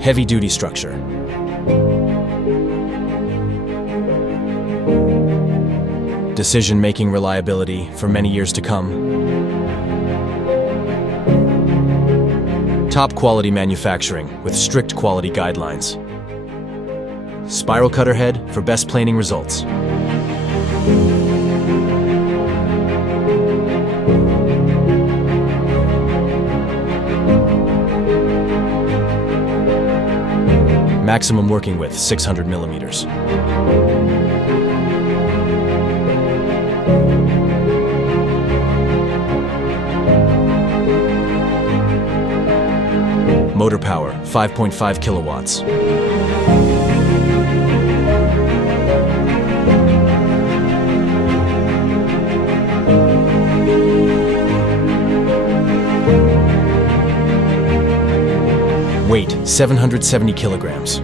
Heavy-duty structure. Decision-making reliability for many years to come. Top-quality manufacturing with strict quality guidelines. Spiral cutter head for best planing results. Maximum working width 600 millimeters. Motor power 5.5 kilowatts. Weight 770 kilograms.